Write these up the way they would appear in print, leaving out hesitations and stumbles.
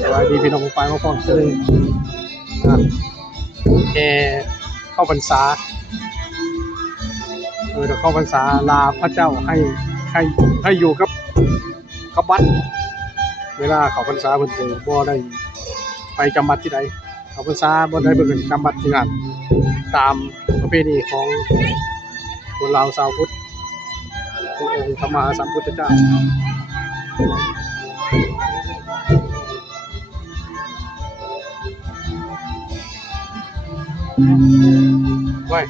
สวัสดีพี่น้องไปมาฟังกันเลยแกเข้าพรรษาเดี๋ยวเข้าพรรษาลาพระเจ้าให้อยู่กับวัดเวลาเข้าพรรษาเพิ่นสิบ่ได้ไปจำวัดที่ใดเข้าพรรษาบ่ได้เพิ่นจำวัดที่นั่นตามประเพณีของคนลาวชาวพุทธองค์พระมหาสัมพุทธเจ้าไว้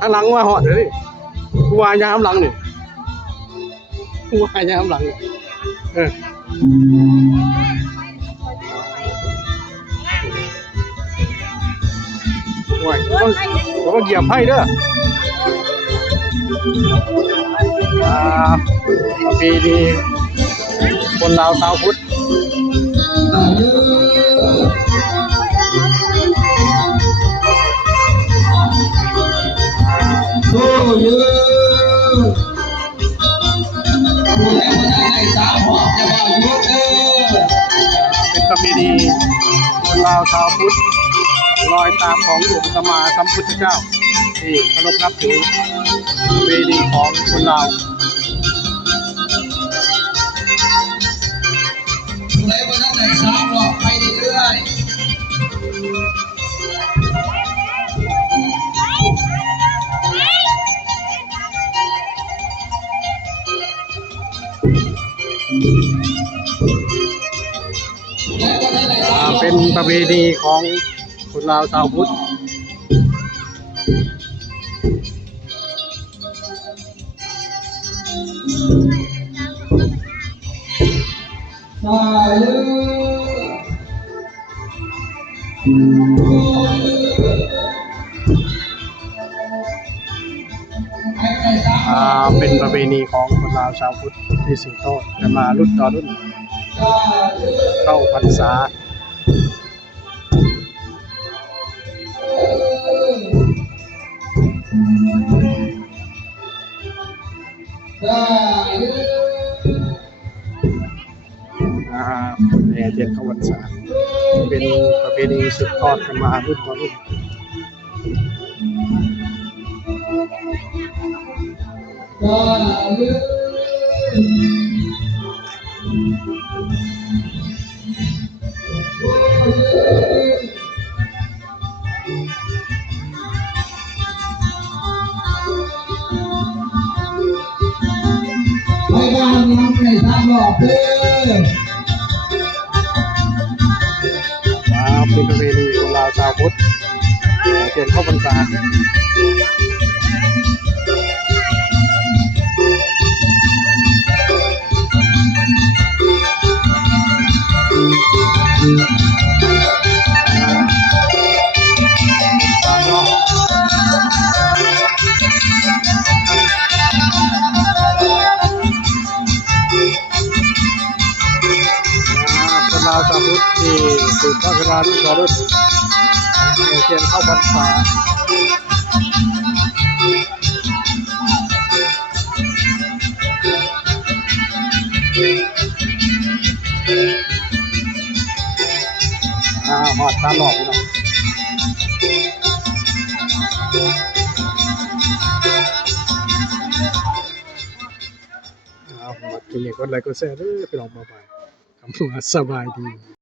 ข้างหลังว่าหอดเลยกูว่ายามหลังนี่กูว่ายามหลังไว้ต้องเหยียบให้เด้อปีนี้คนลาวชาวพุทธเป็นประเพณีคนลาวชาวพุทธลอยตามขององค์พระมหาสัมพุทธเจ้าที่เคารพนับถือประเพณีของคนลาวไปเรื่อยเป็นประเพณีของคนลาวชาวพุทธเป็นประเพณีของคนลาวชาวพุทธที่สืบทอดกันมารุ่นต่อรุ่นเข้าพรรษาแห่เทียนเข้าพรรษาเป็นประเพณีสืบทอดกันมารุ่นต่อรุ่นไปบ้านน้ำในทางหลอกเป็นประเพณีของเราชาวพุทธเทียนเข้าพรรษาคนลาวชาวพุทธที่สืบทอดกันมารุ่นต่อรุ่นเทียนเข้าพรรษาหอดตาหลอกพี่น้องมาที่นี่กดไลค์กดแชร์ด้วยพี่น้องบ๊ายบายคำว่าสบายดี